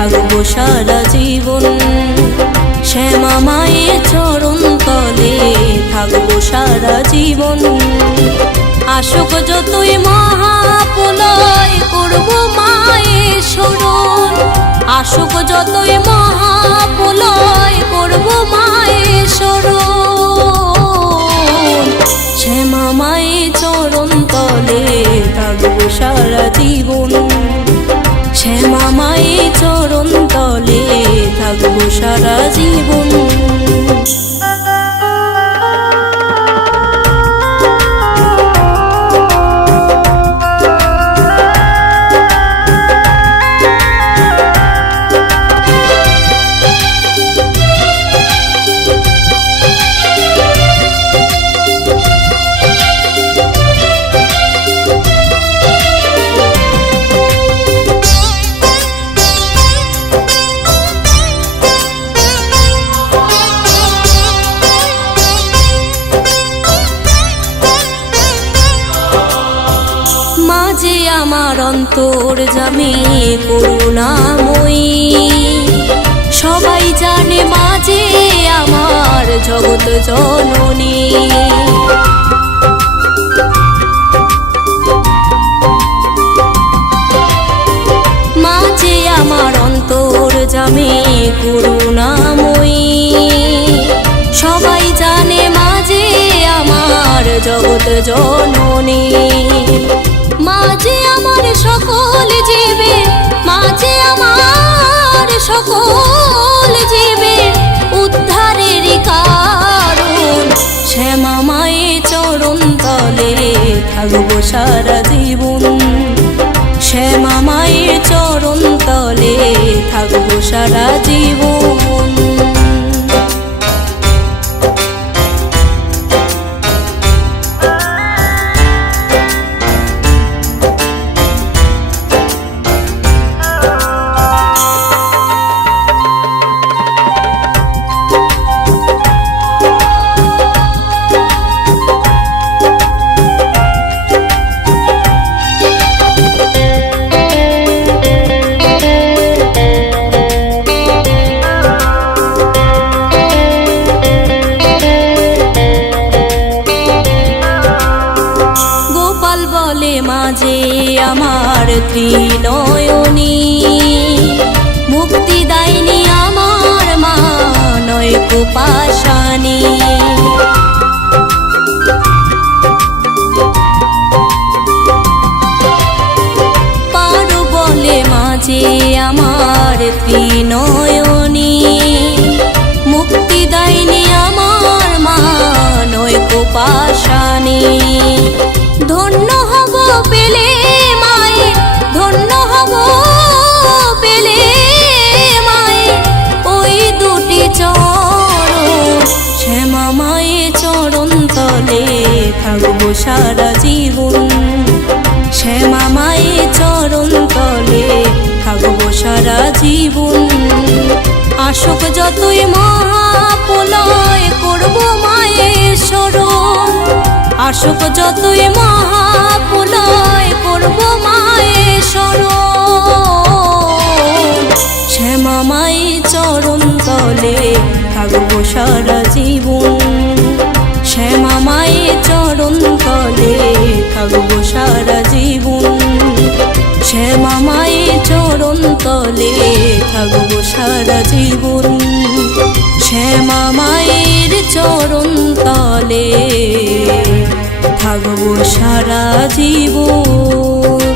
থাকবো সারা জীবন। শ্যামা মায়ের চরণ তলে থাকবো সারা জীবন। আসুক যতই মহাপ্রলয় করবো মায়ের শরণ। আসুক যতই মহাপ্রলয় করবো মায়ের শরণ। শ্যামা মায়ের চরণ তলে থাকবো সারা জীবন। শ্যামা মায়ের চরণ তলে থাকবো সারা জীবন। আমার অন্তর জামি করুণাময়ী, সবাই জানে মাঝে আমার জগৎ জননী। মাঝে আমার অন্তর জামি করুণাময়ী, সবাই জানে মাঝে আমার জগৎ জননী। মাঝে আমার সকল জীবে, মাঝে আমার সকল জীবে উদ্ধারের কারণ। শ্যামা মায়ের চরণ তলে থাকবো সারা জীবন। শ্যামা মায়ের চরণ তলে থাকবো সারা জীবন। মাঝে আমার ত্রিনয়নী, মুক্তি দায়নি আমার মা নয়ক পাশানি। পার বলে মাঝে আমার ত্রিনয়নী, মুক্তি দায়নি আমার মা নয়ক পাশানি। ধন্য হব পেলে মায়ে, ধন্য হব পেলে মায়ে ওই দুটি চরণ। শ্যামা মায়ের চরণ তলে থাকবো সারা জীবন। শ্যামা মায়ের চরণ তলে থাকবো সারা জীবন। আসুক যতই মহাপ্রলয় করবো মায়ের শরণ। আসুক যতই মহাপ্রলয় করবো মায়ের শরণ। শ্যামা মায়ের চরণ তলে থাকবো সারা জীবন। শ্যামা মায়ের চরণ তলে থাকবো সারা জীবন। শ্যামা মায়ের চরণ তলে থাকবো সারা জীবন। শ্যামা মায়ের চরণ তলে থাকবো সারা জীবন।